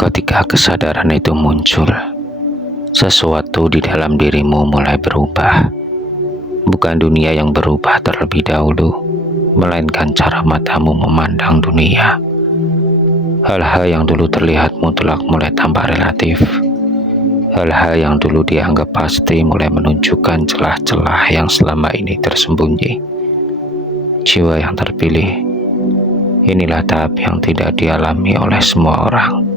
Ketika kesadaran itu muncul, sesuatu di dalam dirimu mulai berubah. Bukan dunia yang berubah terlebih dahulu, melainkan cara matamu memandang dunia. Hal-hal yang dulu terlihat mutlak mulai tambah relatif. Hal-hal yang dulu dianggap pasti mulai menunjukkan celah-celah yang selama ini tersembunyi. Jiwa yang terpilih, inilah tahap yang tidak dialami oleh semua orang.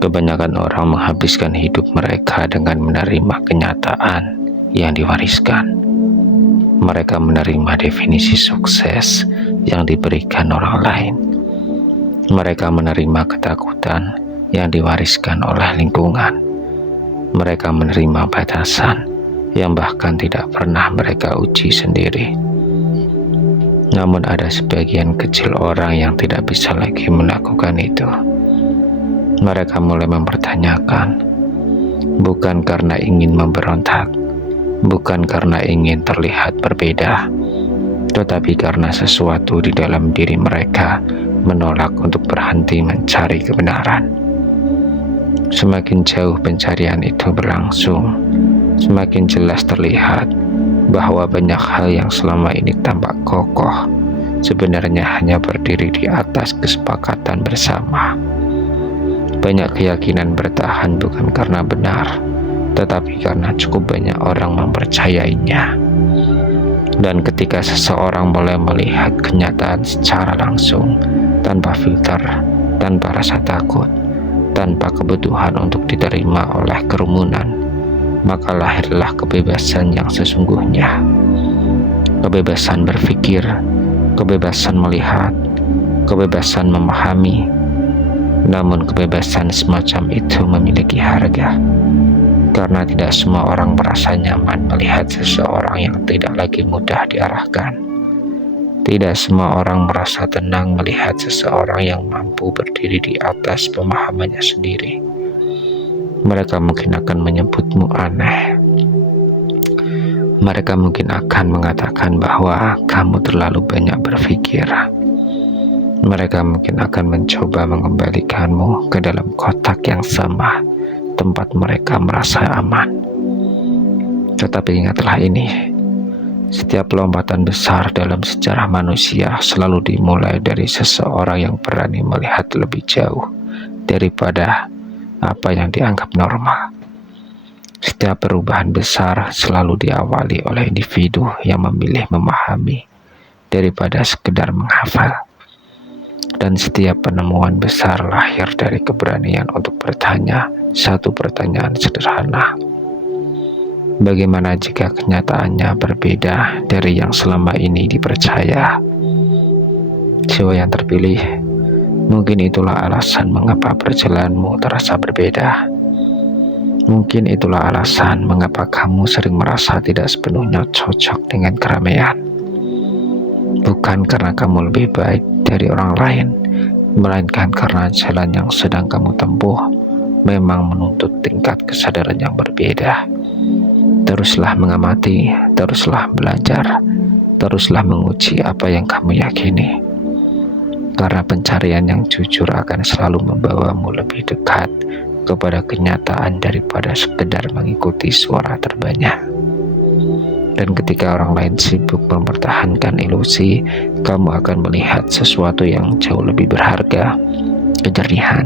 Kebanyakan orang menghabiskan hidup mereka dengan menerima kenyataan yang diwariskan. Mereka menerima definisi sukses yang diberikan orang lain. Mereka menerima ketakutan yang diwariskan oleh lingkungan. Mereka menerima batasan yang bahkan tidak pernah mereka uji sendiri. Namun ada sebagian kecil orang yang tidak bisa lagi melakukan itu. Mereka mulai mempertanyakan, bukan karena ingin memberontak, bukan karena ingin terlihat berbeda, tetapi karena sesuatu di dalam diri mereka menolak untuk berhenti mencari kebenaran. Semakin jauh pencarian itu berlangsung, semakin jelas terlihat bahwa banyak hal yang selama ini tampak kokoh sebenarnya hanya berdiri di atas kesepakatan bersama. Banyak keyakinan bertahan bukan karena benar, tetapi karena cukup banyak orang mempercayainya. Dan ketika seseorang mulai melihat kenyataan secara langsung, tanpa filter, tanpa rasa takut, tanpa kebutuhan untuk diterima oleh kerumunan, maka lahirlah kebebasan yang sesungguhnya. Kebebasan berpikir, kebebasan melihat, kebebasan memahami. Namun kebebasan semacam itu memiliki harga, karena tidak semua orang merasa nyaman melihat seseorang yang tidak lagi mudah diarahkan. Tidak semua orang merasa tenang melihat seseorang yang mampu berdiri di atas pemahamannya sendiri. Mereka mungkin akan menyebutmu aneh. Mereka mungkin akan mengatakan bahwa kamu terlalu banyak berpikir. Mereka mungkin akan mencoba mengembalikanmu ke dalam kotak yang sama, tempat mereka merasa aman. Tetapi ingatlah ini, setiap lompatan besar dalam sejarah manusia selalu dimulai dari seseorang yang berani melihat lebih jauh daripada apa yang dianggap normal. Setiap perubahan besar selalu diawali oleh individu yang memilih memahami daripada sekedar menghafal. Dan setiap penemuan besar lahir dari keberanian untuk bertanya satu pertanyaan sederhana. Bagaimana jika kenyataannya berbeda dari yang selama ini dipercaya? Jiwa yang terpilih, mungkin itulah alasan mengapa perjalananmu terasa berbeda. Mungkin itulah alasan mengapa kamu sering merasa tidak sepenuhnya cocok dengan keramaian. Bukan karena kamu lebih baik dari orang lain, melainkan karena jalan yang sedang kamu tempuh memang menuntut tingkat kesadaran yang berbeda. Teruslah mengamati, teruslah belajar, teruslah menguji apa yang kamu yakini. Karena pencarian yang jujur akan selalu membawamu lebih dekat kepada kenyataan daripada sekedar mengikuti suara terbanyak. Dan ketika orang lain sibuk mempertahankan ilusi, kamu akan melihat sesuatu yang jauh lebih berharga, kejernihan.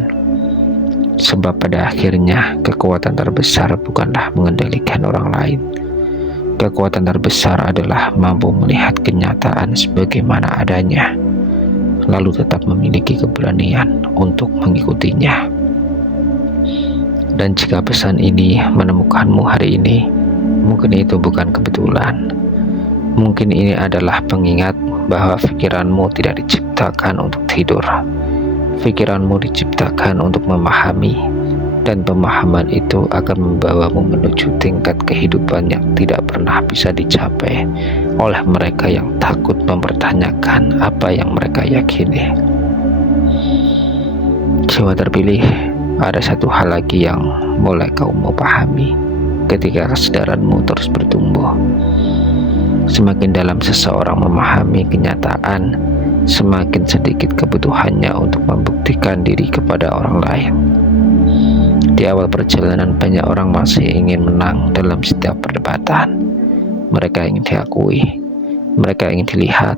Sebab pada akhirnya kekuatan terbesar bukanlah mengendalikan orang lain. Kekuatan terbesar adalah mampu melihat kenyataan sebagaimana adanya, lalu tetap memiliki keberanian untuk mengikutinya. Dan jika pesan ini menemukanmu hari ini, mungkin itu bukan kebetulan. Mungkin ini adalah pengingat bahwa pikiranmu tidak diciptakan untuk tidur. Pikiranmu diciptakan untuk memahami, dan pemahaman itu akan membawamu menuju tingkat kehidupan yang tidak pernah bisa dicapai oleh mereka yang takut mempertanyakan apa yang mereka yakini. Jiwa terpilih, ada satu hal lagi yang mulai kau mau pahami ketika kesadaranmu terus bertumbuh. Semakin dalam seseorang memahami kenyataan, semakin sedikit kebutuhannya untuk membuktikan memberikan diri kepada orang lain. Di awal perjalanan, banyak orang masih ingin menang dalam setiap perdebatan. Mereka ingin diakui, mereka ingin dilihat,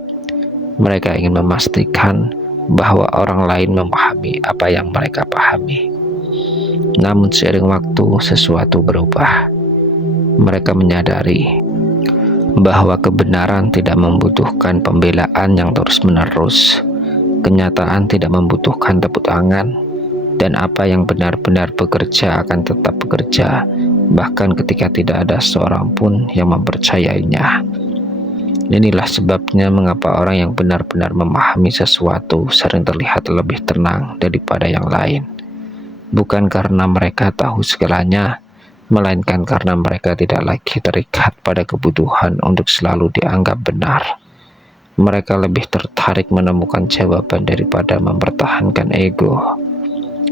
mereka ingin memastikan bahwa orang lain memahami apa yang mereka pahami. Namun seiring waktu, sesuatu berubah. Mereka menyadari bahwa kebenaran tidak membutuhkan pembelaan yang terus-menerus. Kenyataan tidak membutuhkan tepuk tangan, dan apa yang benar-benar bekerja akan tetap bekerja, bahkan ketika tidak ada seorang pun yang mempercayainya. Inilah sebabnya mengapa orang yang benar-benar memahami sesuatu sering terlihat lebih tenang daripada yang lain. Bukan karena mereka tahu segalanya, melainkan karena mereka tidak lagi terikat pada kebutuhan untuk selalu dianggap benar. Mereka lebih tertarik menemukan jawaban daripada mempertahankan ego.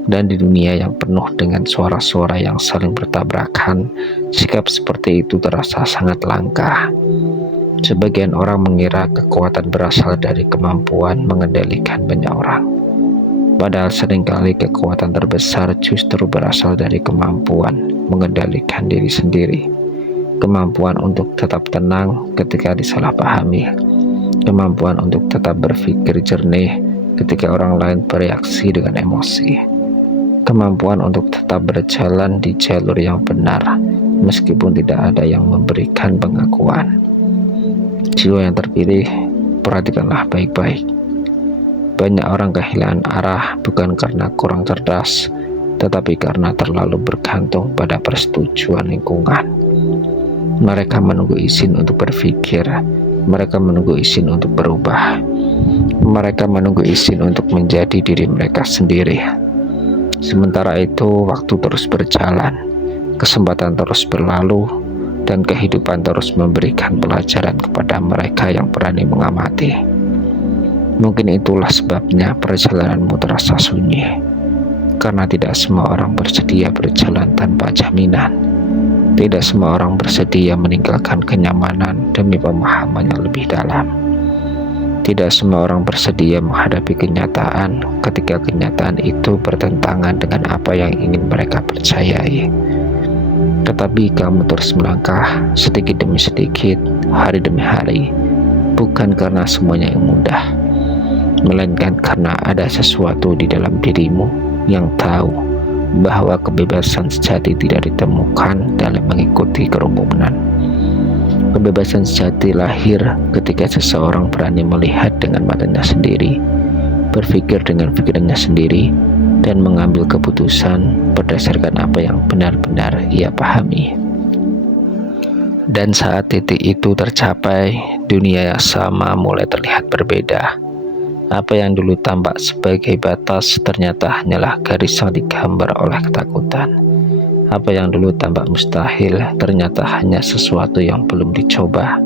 Dan di dunia yang penuh dengan suara-suara yang saling bertabrakan, sikap seperti itu terasa sangat langka. Sebagian orang mengira kekuatan berasal dari kemampuan mengendalikan banyak orang. Padahal seringkali kekuatan terbesar justru berasal dari kemampuan mengendalikan diri sendiri. Kemampuan untuk tetap tenang ketika disalahpahami. Kemampuan untuk tetap berpikir jernih ketika orang lain bereaksi dengan emosi. Kemampuan untuk tetap berjalan di jalur yang benar meskipun tidak ada yang memberikan pengakuan. Jiwa yang terpilih, perhatikanlah baik-baik. Banyak orang kehilangan arah bukan karena kurang cerdas, tetapi karena terlalu bergantung pada persetujuan lingkungan. Mereka menunggu izin untuk berpikir, mereka menunggu izin untuk berubah, mereka menunggu izin untuk menjadi diri mereka sendiri. Sementara itu, waktu terus berjalan, kesempatan terus berlalu, dan kehidupan terus memberikan pelajaran kepada mereka yang berani mengamati. Mungkin itulah sebabnya perjalananmu terasa sunyi, karena tidak semua orang bersedia berjalan tanpa jaminan. Tidak semua orang bersedia meninggalkan kenyamanan demi pemahaman yang lebih dalam. Tidak semua orang bersedia menghadapi kenyataan ketika kenyataan itu bertentangan dengan apa yang ingin mereka percayai. Tetapi kamu terus melangkah sedikit demi sedikit, hari demi hari, bukan karena semuanya yang mudah, melainkan karena ada sesuatu di dalam dirimu yang tahu bahwa kebebasan sejati tidak ditemukan dalam mengikuti kerumunan. Kebebasan sejati lahir ketika seseorang berani melihat dengan matanya sendiri, berpikir dengan pikirannya sendiri, dan mengambil keputusan berdasarkan apa yang benar-benar ia pahami. Dan saat titik itu tercapai, dunia yang sama mulai terlihat berbeda. Apa yang dulu tampak sebagai batas ternyata hanyalah garis yang digambar oleh ketakutan. Apa yang dulu tampak mustahil ternyata hanya sesuatu yang belum dicoba.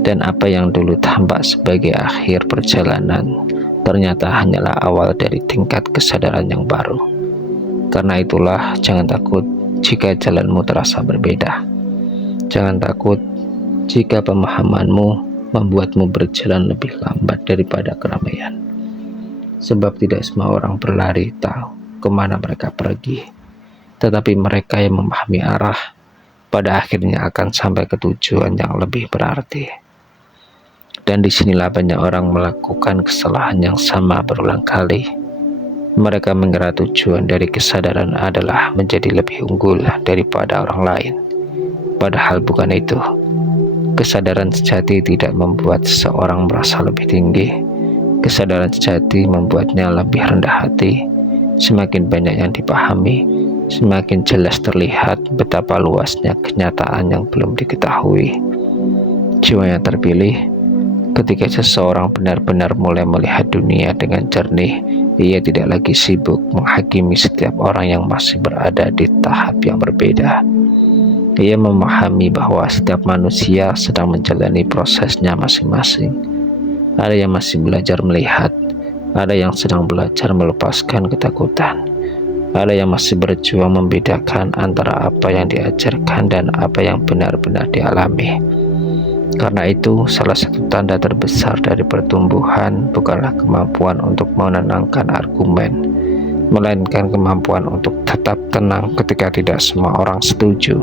Dan apa yang dulu tampak sebagai akhir perjalanan ternyata hanyalah awal dari tingkat kesadaran yang baru. Karena itulah, jangan takut jika jalanmu terasa berbeda. Jangan takut jika pemahamanmu membuatmu berjalan lebih lambat daripada keramaian. Sebab tidak semua orang berlari tahu kemana mereka pergi, tetapi mereka yang memahami arah pada akhirnya akan sampai ke tujuan yang lebih berarti. Dan disinilah banyak orang melakukan kesalahan yang sama berulang kali. Mereka mengira tujuan dari kesadaran adalah menjadi lebih unggul daripada orang lain. Padahal bukan itu. Kesadaran sejati tidak membuat seseorang merasa lebih tinggi. Kesadaran sejati membuatnya lebih rendah hati. Semakin banyak yang dipahami, semakin jelas terlihat betapa luasnya kenyataan yang belum diketahui. Jiwa yang terpilih, ketika seseorang benar-benar mulai melihat dunia dengan jernih, ia tidak lagi sibuk menghakimi setiap orang yang masih berada di tahap yang berbeda. Ia memahami bahwa setiap manusia sedang menjalani prosesnya masing-masing. Ada yang masih belajar melihat, ada yang sedang belajar melepaskan ketakutan, ada yang masih berjuang membedakan antara apa yang diajarkan dan apa yang benar-benar dialami. Karena itu, salah satu tanda terbesar dari pertumbuhan bukanlah kemampuan untuk menenangkan argumen, melainkan kemampuan untuk tetap tenang ketika tidak semua orang setuju.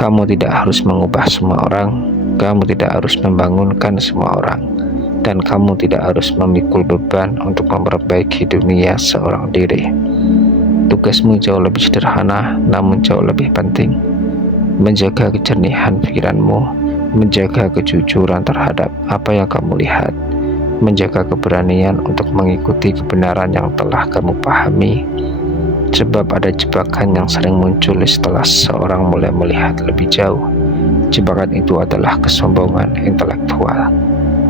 Kamu tidak harus mengubah semua orang, kamu tidak harus membangunkan semua orang, dan kamu tidak harus memikul beban untuk memperbaiki dunia seorang diri. Tugasmu jauh lebih sederhana, namun jauh lebih penting. Menjaga kejernihan pikiranmu, menjaga kejujuran terhadap apa yang kamu lihat, menjaga keberanian untuk mengikuti kebenaran yang telah kamu pahami. Sebab ada jebakan yang sering muncul setelah seseorang mulai melihat lebih jauh. Jebakan itu adalah kesombongan intelektual,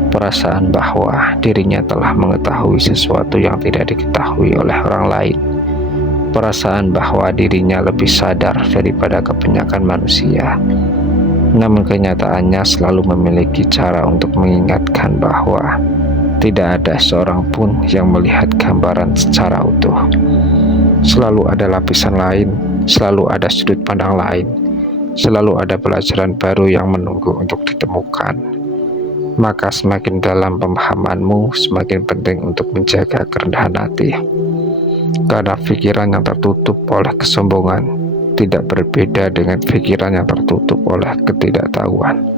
perasaan bahwa dirinya telah mengetahui sesuatu yang tidak diketahui oleh orang lain, perasaan bahwa dirinya lebih sadar daripada kebanyakan manusia. Namun kenyataannya selalu memiliki cara untuk mengingatkan bahwa tidak ada seorang pun yang melihat gambaran secara utuh. Selalu ada lapisan lain, selalu ada sudut pandang lain, selalu ada pelajaran baru yang menunggu untuk ditemukan. Maka semakin dalam pemahamanmu, semakin penting untuk menjaga kerendahan hati. Karena pikiran yang tertutup oleh kesombongan tidak berbeda dengan pikiran yang tertutup oleh ketidaktahuan.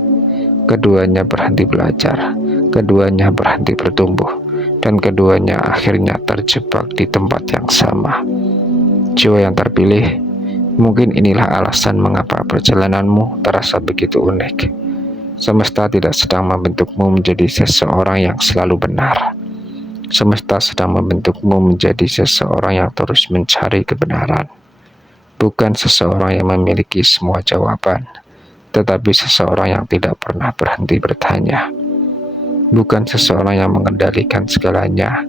Keduanya berhenti belajar, keduanya berhenti bertumbuh, dan keduanya akhirnya terjebak di tempat yang sama. Jiwa yang terpilih, mungkin inilah alasan mengapa perjalananmu terasa begitu unik. Semesta tidak sedang membentukmu menjadi seseorang yang selalu benar. Semesta sedang membentukmu menjadi seseorang yang terus mencari kebenaran. Bukan seseorang yang memiliki semua jawaban, tetapi seseorang yang tidak pernah berhenti bertanya. Bukan seseorang yang mengendalikan segalanya,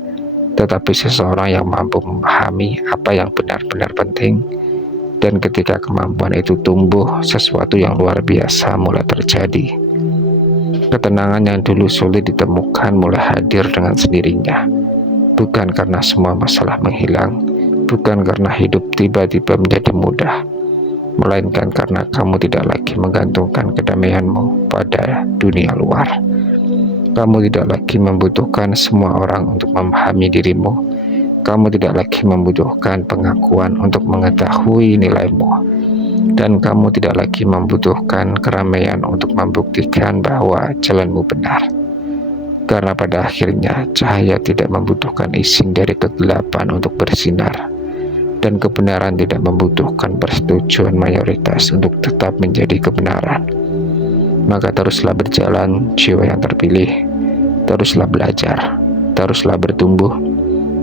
tetapi seseorang yang mampu memahami apa yang benar-benar penting. Dan ketika kemampuan itu tumbuh, sesuatu yang luar biasa mulai terjadi. Ketenangan yang dulu sulit ditemukan mulai hadir dengan sendirinya. Bukan karena semua masalah menghilang, bukan karena hidup tiba-tiba menjadi mudah, melainkan karena kamu tidak lagi menggantungkan kedamaianmu pada dunia luar. Kamu tidak lagi membutuhkan semua orang untuk memahami dirimu. Kamu tidak lagi membutuhkan pengakuan untuk mengetahui nilaimu. Dan kamu tidak lagi membutuhkan keramaian untuk membuktikan bahwa jalanmu benar. Karena pada akhirnya cahaya tidak membutuhkan izin dari kegelapan untuk bersinar. Dan kebenaran tidak membutuhkan persetujuan mayoritas untuk tetap menjadi kebenaran. Maka teruslah berjalan, jiwa yang terpilih. Teruslah belajar, teruslah bertumbuh,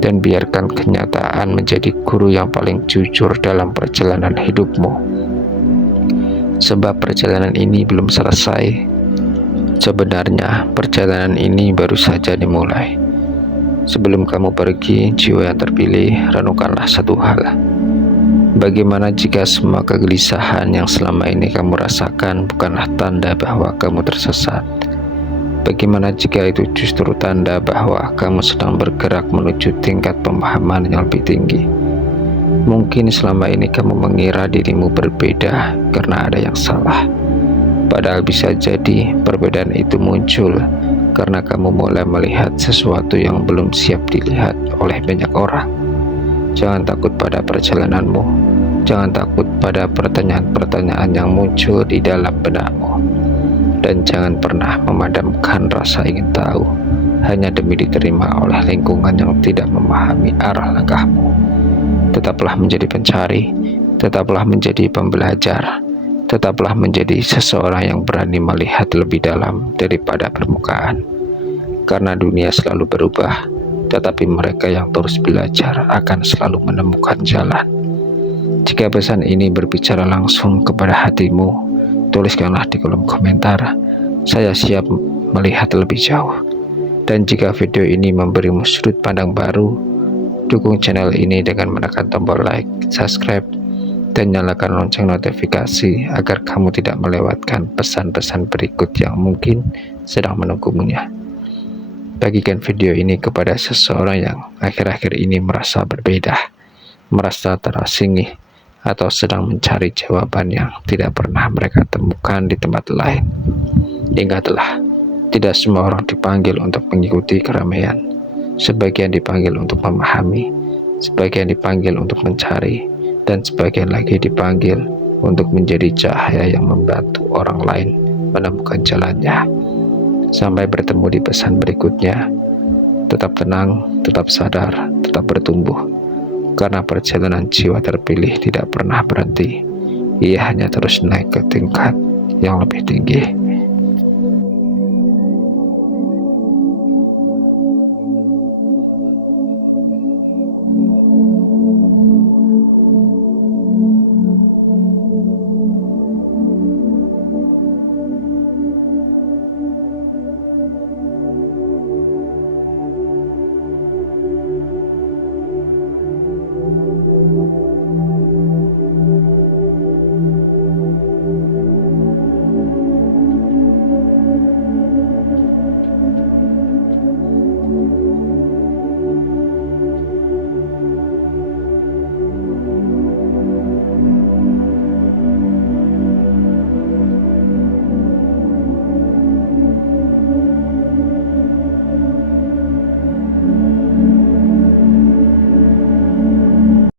dan biarkan kenyataan menjadi guru yang paling jujur dalam perjalanan hidupmu. Sebab perjalanan ini belum selesai. Sebenarnya perjalanan ini baru saja dimulai. Sebelum kamu pergi, jiwa yang terpilih, renungkanlah satu hal. Bagaimana jika semua kegelisahan yang selama ini kamu rasakan bukanlah tanda bahwa kamu tersesat? Bagaimana jika itu justru tanda bahwa kamu sedang bergerak menuju tingkat pemahaman yang lebih tinggi? Mungkin selama ini kamu mengira dirimu berbeda karena ada yang salah. Padahal bisa jadi perbedaan itu muncul karena kamu mulai melihat sesuatu yang belum siap dilihat oleh banyak orang. Jangan takut pada perjalananmu. Jangan takut pada pertanyaan-pertanyaan yang muncul di dalam benakmu. Dan jangan pernah memadamkan rasa ingin tahu hanya demi diterima oleh lingkungan yang tidak memahami arah langkahmu. Tetaplah menjadi pencari, tetaplah menjadi pembelajar, tetaplah menjadi seseorang yang berani melihat lebih dalam daripada permukaan. Karena dunia selalu berubah, tetapi mereka yang terus belajar akan selalu menemukan jalan. Jika pesan ini berbicara langsung kepada hatimu, tuliskanlah di kolom komentar. Saya siap melihat lebih jauh. Dan jika video ini memberimu sudut pandang baru, dukung channel ini dengan menekan tombol like, subscribe, dan nyalakan lonceng notifikasi agar kamu tidak melewatkan pesan-pesan berikut yang mungkin sedang menunggunya. Bagikan video ini kepada seseorang yang akhir-akhir ini merasa berbeda, merasa terasingi, atau sedang mencari jawaban yang tidak pernah mereka temukan di tempat lain. Ingatlah, tidak semua orang dipanggil untuk mengikuti keramaian. Sebagian dipanggil untuk memahami, sebagian dipanggil untuk mencari, dan sebagian lagi dipanggil untuk menjadi cahaya yang membantu orang lain menemukan jalannya. Sampai bertemu di pesan berikutnya. Tetap tenang, tetap sadar, tetap bertumbuh. Karena perjalanan jiwa terpilih tidak pernah berhenti. Ia hanya terus naik ke tingkat yang lebih tinggi.